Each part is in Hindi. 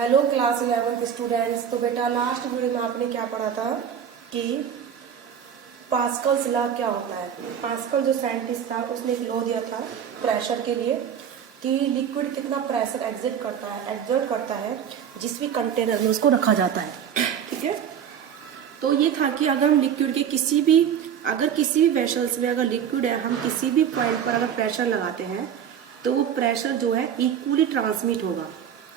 Hello class 11th students. तो बेटा लास्ट वीडियो में आपने क्या पढ़ा था कि पास्कल्स लॉ क्या होता है। पास्कल जो साइंटिस्ट था उसने एक लॉ दिया था प्रेशर के लिए कि लिक्विड कितना प्रेशर एक्सर्ट करता है जिस भी कंटेनर में उसको रखा जाता है। ठीक है, तो ये था कि अगर हम लिक्विड के किसी भी वेसल्स में अगर लिक्विड है, हम किसी भी पॉइंट पर अगर प्रेशर लगाते हैं तो वो प्रेशर जो है इक्वली ट्रांसमिट होगा।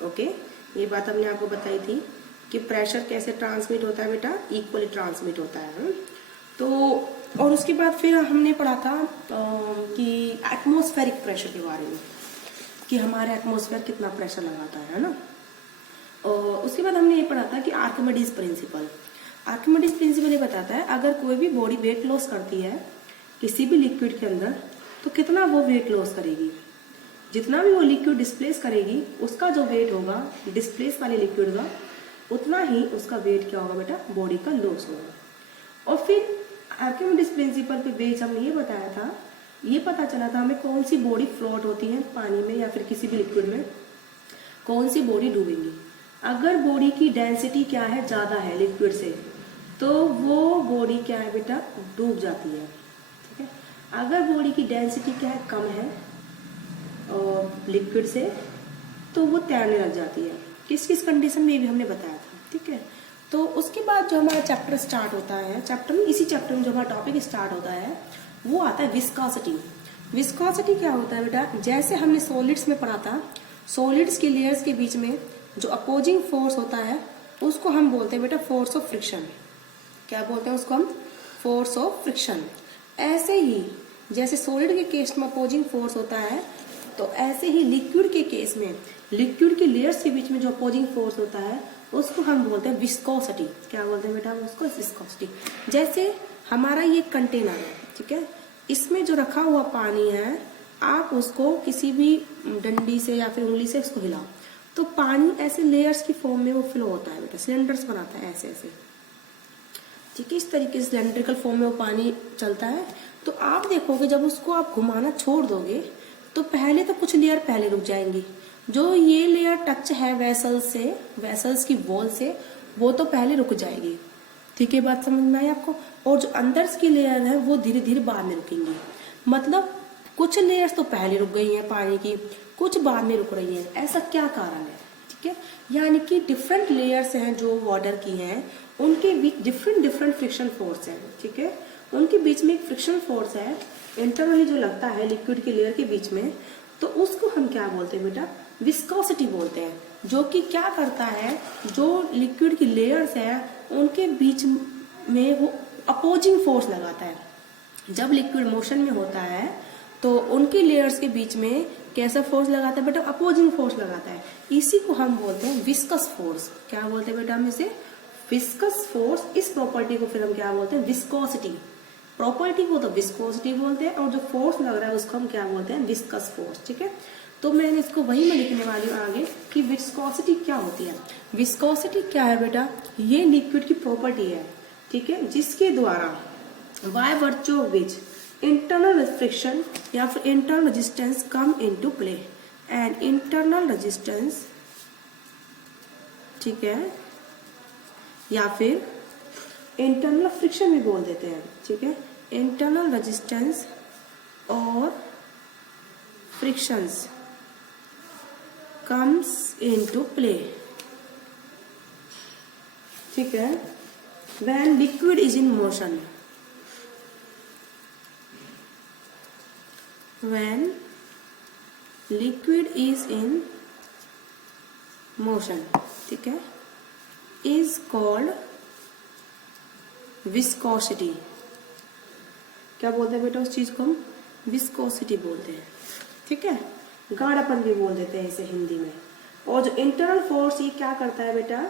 ओके, ये बात हमने आपको बताई थी कि प्रेशर कैसे ट्रांसमिट होता है बेटा, इक्वली ट्रांसमिट होता है। तो और उसके बाद फिर हमने पढ़ा था कि एटमॉस्फेरिक प्रेशर के बारे में कि हमारे एटमॉस्फेयर कितना प्रेशर लगाता है ना। और उसके बाद हमने ये पढ़ा था कि आर्किमिडीज प्रिंसिपल ये बताता है अगर कोई भी बॉडी वेट लॉस करती है किसी भी लिक्विड के अंदर तो कितना वो वेट लॉस करेगी। जितना भी वो लिक्विड डिस्प्लेस करेगी उसका जो वेट होगा डिस्प्लेस वाले लिक्विड का उतना ही उसका वेट क्या होगा बेटा, बॉडी का लॉस होगा। और फिर आर्किमिडीज प्रिंसिपल पे बेस हमने ये बताया था, ये पता चला था हमें कौन सी बॉडी फ्लोट होती है पानी में या फिर किसी भी लिक्विड में, कौन सी बॉडी डूबेंगी। अगर बॉडी की डेंसिटी क्या है, ज्यादा है लिक्विड से, तो वो बॉडी क्या है बेटा, डूब जाती है। ठीक है, अगर बॉडी की डेंसिटी क्या है, कम है और लिक्विड से, तो वो तैरने लग जाती है। किस किस कंडीशन में भी हमने बताया था। ठीक है, तो उसके बाद जो हमारा चैप्टर स्टार्ट होता है, इसी चैप्टर में जो हमारा टॉपिक स्टार्ट होता है वो आता है विस्कोसिटी। विस्कोसिटी क्या होता है बेटा, जैसे हमने सॉलिड्स में पढ़ा था, सॉलिड्स के लेयर्स के बीच में जो अपोजिंग फोर्स होता है उसको हम बोलते हैं बेटा फोर्स ऑफ फ्रिक्शन। क्या बोलते हैं उसको हम, फोर्स ऑफ फ्रिक्शन। ऐसे ही जैसे सॉलिड के केस में अपोजिंग फोर्स होता है, तो ऐसे ही लिक्विड के केस में लिक्विड के लेयर्स के बीच में जो अपोजिंग फोर्स होता है उसको हम बोलते हैं विस्कोसिटी। क्या बोलते हैं बेटा हम उसको, विस्कोसिटी। जैसे हमारा ये कंटेनर है, ठीक है, इसमें जो रखा हुआ पानी है, आप उसको किसी भी डंडी से या फिर उंगली से उसको हिलाओ तो पानी ऐसे लेयर्स की फॉर्म में वो फ्लो होता है बेटा, सिलेंडर्स बनाता है ऐसे ऐसे। ठीक है, इस तरीके से सिलेंड्रिकल फॉर्म में वो पानी चलता है। तो आप देखोगे जब उसको आप घुमाना छोड़ दोगे तो पहले तो कुछ लेयर पहले रुक जाएंगी। जो ये लेयर टच है वेसल्स की वॉल से, वो तो पहले रुक जाएगी। ठीक है, बात समझ में आई आपको। और जो अंदर की लेयर है वो धीरे धीरे बाद में रुकेंगी। मतलब कुछ लेयर्स तो पहले रुक गई हैं पानी की, कुछ बाद में रुक रही हैं। ऐसा क्या कारण है? ठीक है, यानी कि डिफरेंट लेयर्स हैं जो वाटर की हैं, उनके बीच डिफरेंट फ्रिक्शन फोर्स है। ठीक है, उनके बीच में एक फ्रिक्शन फोर्स है इंटरनली जो लगता है लिक्विड के लेयर के बीच में, तो उसको हम क्या बोलते हैं बेटा, विस्कोसिटी बोलते हैं। जो कि क्या करता है, जो लिक्विड की लेयर्स है उनके बीच में वो अपोजिंग फोर्स लगाता है। जब लिक्विड मोशन में होता है तो उनकी लेयर्स के बीच में कैसा फोर्स लगाता है बेटा, अपोजिंग फोर्स लगाता है। इसी को हम बोलते हैं विस्कस फोर्स। क्या बोलते हैं बेटा हम इसे, विस्कस फोर्स। इस प्रॉपर्टी को फिर हम क्या बोलते हैं, विस्कोसिटी। प्रॉपर्टी को तो विस्कोसिटी बोलते हैं और जो फोर्स लग रहा है उसको हम क्या बोलते हैं, विस्कस फोर्स। ठीक है, तो मैंने इसको वही मैं लिखने वाली हूँ आगे कि विस्कोसिटी क्या होती है। विस्कोसिटी क्या है बेटा, ये लिक्विड की प्रॉपर्टी है। ठीक है, जिसके द्वारा by virtue of which internal friction या फिर internal resistance come into play. And internal resistance, ठीक है, या फिर इंटरनल फ्रिक्शन भी बोल देते हैं। ठीक है, इंटरनल रेजिस्टेंस और फ्रिक्शंस कम्स इनटू प्ले। ठीक है, when liquid is in motion, when liquid is in motion, ठीक है, is called viscosity। क्या बोलते हैं बेटा उस चीज को हम, विस्कोसिटी बोलते हैं। ठीक है, गाढ़ापन भी बोल देते हैं इसे हिंदी में। और जो इंटरनल फोर्स ये क्या करता है बेटा,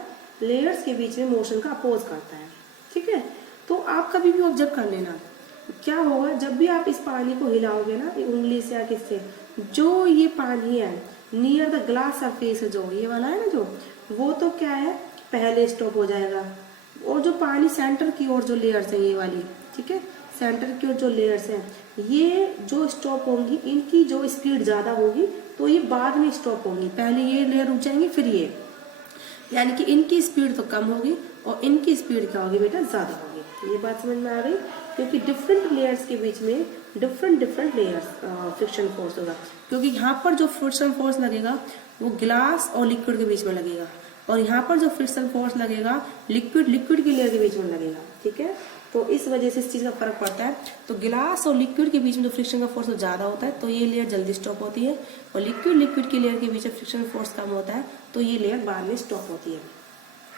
लेयर्स के बीच में मोशन का अपोज करता है। ठीक है, तो आप कभी भी ऑब्जर्व कर लेना क्या होगा, जब भी आप इस पानी को हिलाओगे ना उंगली से या किससे, जो ये पानी है नियर द ग्लास सरफेस, जो ये वाला है ना जो, वो तो क्या है पहले स्टॉप हो जाएगा। और जो पानी सेंटर की ओर जो लेयर्स है ये वाली, ठीक है, सेंटर की ओर जो लेयर्स हैं ये जो स्टॉप होंगी, इनकी जो स्पीड ज्यादा होगी तो ये बाद में स्टॉप होंगी। पहले ये लेयर रुक जाएंगी फिर ये। यानी कि इनकी स्पीड तो कम होगी और इनकी स्पीड क्या होगी बेटा, ज्यादा होगी। ये बात समझ में आ गई, क्योंकि डिफरेंट लेयर्स के बीच में डिफरेंट लेयर्स फ्रिक्शन फोर्स होगा। क्योंकि यहाँ पर जो फ्रिक्शन फोर्स लगेगा वो ग्लास और लिक्विड के बीच में लगेगा, और यहाँ पर जो फ्रिक्शन फोर्स लगेगा लिक्विड की लेयर के बीच में लगेगा। ठीक है, तो इस वजह से इस चीज का फर्क पड़ता है। तो गिलास और लिक्विड के बीच में जो फ्रिक्शन का फोर्स ज्यादा होता है तो ये लेयर जल्दी स्टॉप होती है, और लिक्विड की लेयर के बीच में फ्रिक्शन फोर्स कम होता है तो ये लेयर बाद में स्टॉप होती है।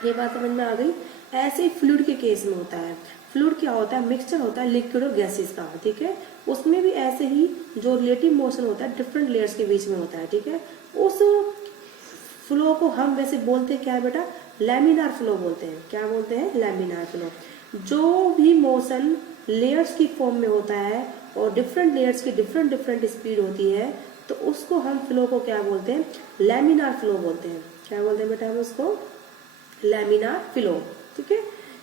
ये बात समझ में आ गई। ऐसे ही फ्लूइड के केस में होता है। फ्लूइड क्या होता है, मिक्सचर होता है लिक्विड और गैसेस का। ठीक है, उसमें भी ऐसे ही जो रिलेटिव मोशन होता है डिफरेंट लेयर्स के बीच में होता है। ठीक है, उस फ्लो को हम वैसे बोलते हैं क्या है बेटा, लैमिनार फ्लो बोलते हैं। क्या बोलते हैं, लैमिनार फ्लो। जो भी मोशन लेयर्स की फॉर्म में होता है और डिफरेंट लेयर्स की डिफरेंट स्पीड होती है तो उसको हम फ्लो को क्या बोलते हैं, लैमिनार फ्लो बोलते हैं। क्या बोलते हैं बेटा हम उसको, लैमिनार फ्लो। ठीक है,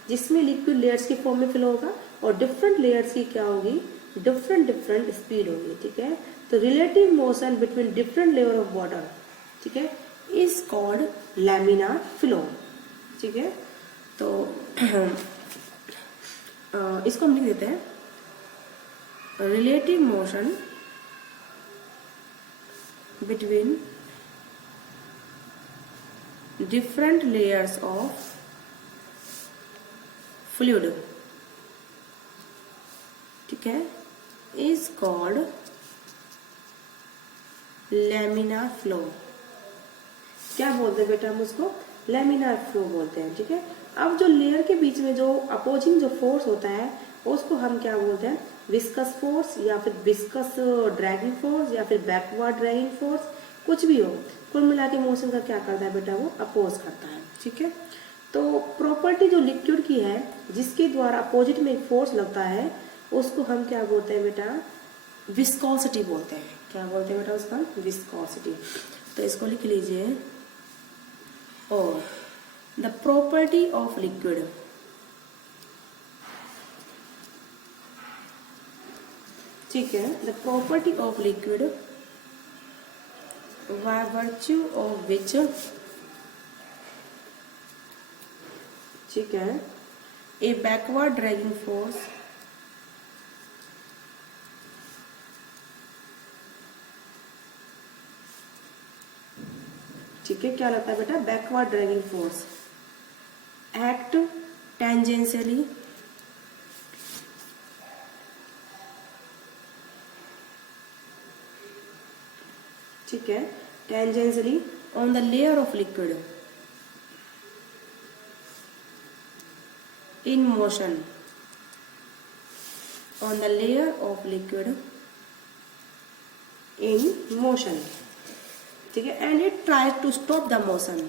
जिसमें लिक्विड लेयर्स की फॉर्म में फ्लो होगा और डिफरेंट लेयर्स की क्या होगी, डिफरेंट स्पीड होगी। ठीक है, तो relative motion between different layer of water, ठीक है, इज कॉल्ड लैमिनार फ्लो। ठीक है, तो इसको हम लिख देते हैं, relative motion between different layers of fluid, ठीक है, इज कॉल्ड लैमिनार फ्लो। क्या बोलते हैं बेटा हम उसको, लैमिनार फ्लो बोलते हैं। ठीक है, अब जो लेयर के बीच में जो अपोजिंग जो फोर्स होता है उसको हम क्या बोलते हैं, विस्कस फोर्स या फिर विस्कस ड्रैगिंग फोर्स या फिर बैकवर्ड ड्रैगिंग फोर्स, कुछ भी हो। कुल मिला के मोशन का क्या करता है बेटा, वो अपोज करता है। ठीक है, तो प्रॉपर्टी जो लिक्विड की है जिसके द्वारा अपोजिट में एक फोर्स लगता है उसको हम क्या बोलते हैं बेटा, विस्कोसिटी बोलते हैं। क्या बोलते हैं बेटा उसका, विस्कोसिटी। तो इसको लिख लीजिए, और द प्रॉपर्टी ऑफ लिक्विड, ठीक है, the property of liquid by virtue of which, ठीक है, a backward dragging force ठीक है, क्या लगता है बेटा, backward dragging force act tangentially ठीक है, tangentially on the layer of liquid in motion on the layer of liquid in motion, ठीक है, and it tries to stop the motion,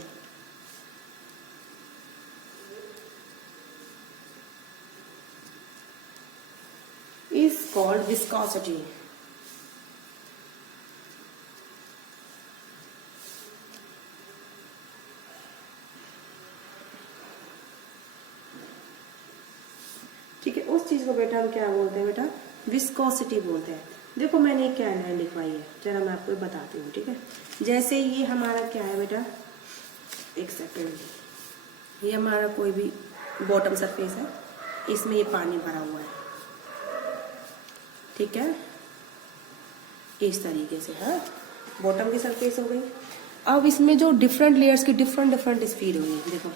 is called viscosity। ठीक है, उस चीज को बेटा हम क्या बोलते हैं बेटा, विस्कोसिटी बोलते हैं। देखो मैंने क्या लाइन लिखवाई है, जरा मैं आपको बताती हूँ। ठीक है, जैसे ये हमारा क्या है बेटा, एक सेकेंड, ये हमारा कोई भी बॉटम सरफेस है, इसमें ये पानी भरा हुआ है। ठीक है, इस तरीके से है, बॉटम की सरफेस हो गई। अब इसमें जो डिफरेंट लेयर्स की डिफरेंट स्पीड होगी। देखो,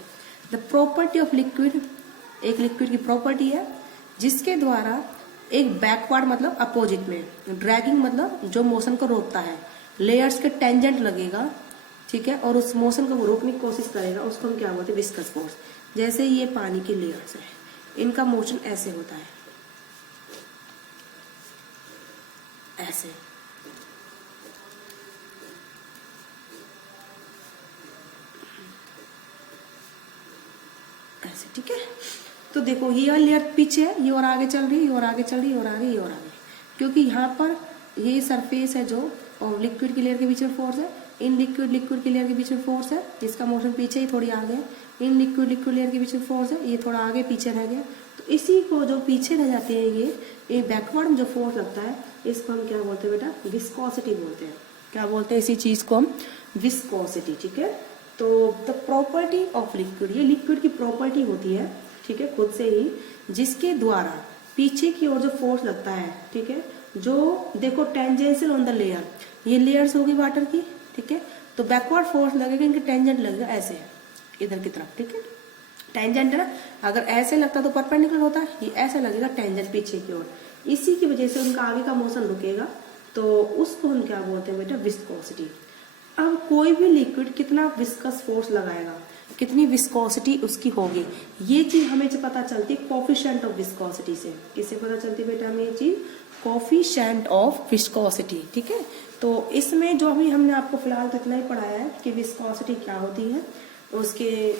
द प्रॉपर्टी ऑफ लिक्विड, एक लिक्विड की प्रॉपर्टी है जिसके द्वारा एक बैकवर्ड मतलब अपोजिट में, ड्रैगिंग मतलब जो मोशन को रोकता है, लेयर्स के टेंजेंट लगेगा। ठीक है, और उस मोशन को वो रोकने की कोशिश करेगा, उसको हम क्या बोलते हैं, विस्कस फोर्स। जैसे ये पानी की लेयर्स है, इनका मोशन ऐसे होता है, ऐसे, ऐसे। ठीक है, तो देखो ये लेयर पीछे है, ये और आगे चल रही है, ये और आगे चल रही है, और आगे, ये और आगे, क्योंकि यहाँ पर ये सरफेस है जो और लिक्विड की लेयर के बीच में फोर्स है, इन लिक्विड की लेयर के बीच में फोर्स है, इसका मोशन पीछे ही थोड़ी आगे है, इन लिक्विड लेयर के बीच में फोर्स है, ये थोड़ा आगे पीछे रह गया। तो इसी को जो पीछे रह जाते हैं ये बैकवर्ड में जो फोर्स लगता है, इसको हम क्या बोलते हैं बेटा, विस्कोसिटी बोलते हैं। क्या बोलते हैं इसी चीज को हम, विस्कोसिटी। ठीक है, तो द प्रॉपर्टी ऑफ लिक्विड, ये लिक्विड की प्रॉपर्टी होती है, ठीक है, खुद से ही, जिसके द्वारा पीछे की ओर जो फोर्स लगता है, ठीक है, जो देखो टेंजेंशियल ऑन द लेयर, ये लेयर्स होगी वाटर की, ठीक है, तो बैकवर्ड फोर्स लगेगा, इनके टेंजेंट लगेगा ऐसे इधर की तरफ, ठीक है, टेंजेंट है ना, अगर ऐसे लगता तो परपेंडिकुलर होता, ये ऐसे लगेगा टेंजेंट पीछे की ओर, इसी की वजह से उनका आगे का मोशन रुकेगा, तो उसको हम क्या बोलते हैं बेटा, विस्कोसिटी। अब कोई भी लिक्विड कितना विस्कस फोर्स लगाएगा, कितनी विस्कोसिटी उसकी होगी, ये चीज हमें जो पता चलती है कोफिशिएंट ऑफ विस्कोसिटी से। किससे पता चलती है बेटा हमें ये चीज, कोफिशिएंट ऑफ विस्कोसिटी, ठीक है। तो इसमें जो अभी हमने आपको फिलहाल तो इतना ही पढ़ाया है कि विस्कोसिटी क्या होती है, उसके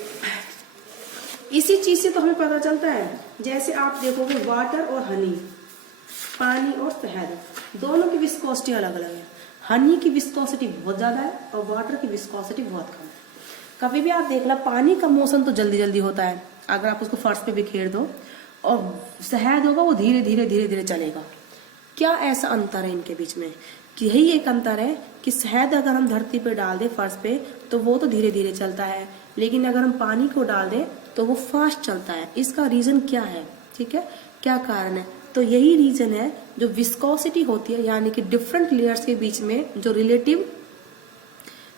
इसी चीज से तो हमें पता चलता है, जैसे आप देखोगे वाटर और हनी, पानी और शहद, दोनों की विस्कोसिटी अलग अलग है। हनी की विस्कोसिटी बहुत ज्यादा है और वाटर की विस्कोसिटी बहुत कम है। कभी भी आप देखना, पानी का मोशन तो जल्दी जल्दी होता है, अगर आप उसको फर्श पे बिखेर दो, और शहद होगा वो धीरे धीरे धीरे धीरे चलेगा। क्या ऐसा अंतर है इनके बीच में, कि यही एक अंतर है कि शहद अगर हम धरती पे डाल दें फर्श पे तो वो तो धीरे धीरे चलता है, लेकिन अगर हम पानी को डाल दें तो वो फास्ट चलता है। इसका रीजन क्या है, ठीक है, क्या कारण है, तो यही रीजन है, जो विस्कोसिटी होती है, यानी कि डिफरेंट लेयर्स के बीच में जो रिलेटिव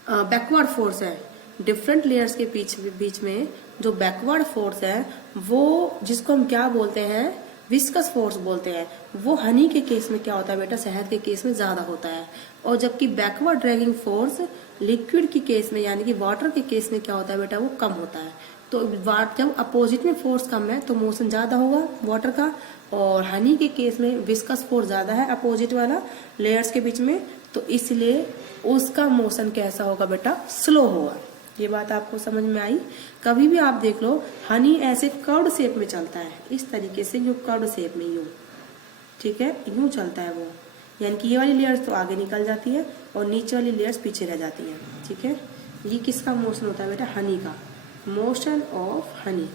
बैकवर्ड फोर्स है, डिफरेंट लेयर्स के बीच में जो बैकवर्ड फोर्स है, वो जिसको हम क्या बोलते हैं, विस्कस फोर्स बोलते हैं, वो हनी के केस में क्या होता है बेटा, शहद के केस में ज्यादा होता है, और जबकि बैकवर्ड ड्रैगिंग फोर्स लिक्विड के केस में, यानी कि वाटर के केस में क्या होता है बेटा, वो कम होता है। तो जब अपोजिट में फोर्स कम है तो मोशन ज्यादा होगा वाटर का, और हनी के केस में विस्कस फोर्स ज्यादा है अपोजिट वाला लेयर्स के बीच में, तो इसलिए उसका मोशन कैसा होगा बेटा, स्लो होगा। ये बात आपको समझ में आई। कभी भी आप देख लो, हनी ऐसे कर्व शेप में चलता है, इस तरीके से, यूं कर्व शेप में, यूं, ठीक है, यूं चलता है वो, यानी कि ये वाली लेयर्स तो आगे निकल जाती है और नीचे वाली लेयर्स पीछे रह जाती है, ठीक है। ये किसका मोशन होता है बेटा, हनी का, मोशन ऑफ हनी,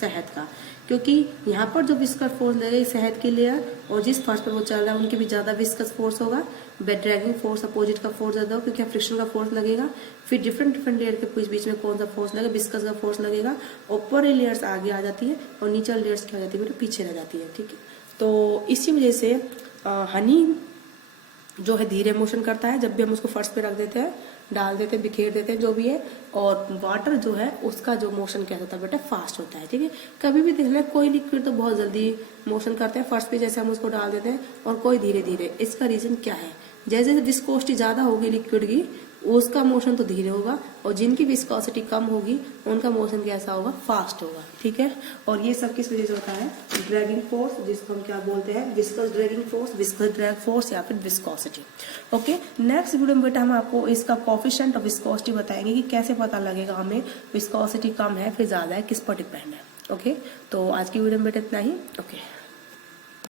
शहद का, क्योंकि यहाँ पर जो विस्कस फोर्स लगेगा शहद की लेयर, और जिस फर्श पर वो चल रहा है उनके भी ज्यादा विस्कस फोर्स होगा, ड्रैगिंग फोर्स अपोजिट का फोर्स ज्यादा होगा, क्योंकि फ्रिक्शन का फोर्स लगेगा। फिर डिफरेंट लेयर के बीच में कौन सा फोर्स लगेगा, विस्कस का फोर्स लगेगा, ऊपर लेयर्स आगे आ जाती है और नीचे लेयर्स क्या हो जाती है बेटा, पीछे रह जाती है, ठीक है। तो इसी वजह से हनी जो है धीरे मोशन करता है, जब भी हम उसको फर्श पे रख देते हैं, डाल देते हैं, बिखेर देते हैं, जो भी है, और वाटर जो है उसका जो मोशन क्या होता है बेटा, फास्ट होता है, ठीक है। कभी भी देखना, कोई लिक्विड तो बहुत जल्दी मोशन करते हैं फर्श पे, जैसे हम उसको डाल देते हैं, और कोई धीरे धीरे। इसका रीजन क्या है, जैसे जैसे विस्कोसिटी ज्यादा होगी लिक्विड की, उसका मोशन तो धीरे होगा, और जिनकी विस्कोसिटी कम होगी उनका मोशन कैसा होगा, फास्ट होगा, ठीक है। और ये सब किस वजह से होता है, ड्रैगिंग फोर्स, जिसको हम क्या बोलते हैं, viscous dragging force, viscous drag force, या फिर विस्कोसिटी। ओके, नेक्स्ट वीडियो में बेटा हम आपको इसका कोफिशिएंट ऑफ विस्कोसिटी बताएंगे कि कैसे पता लगेगा हमें विस्कोसिटी कम है फिर ज्यादा है, किस पर डिपेंड है। ओके, तो आज की वीडियो में बेटा इतना ही। ओके।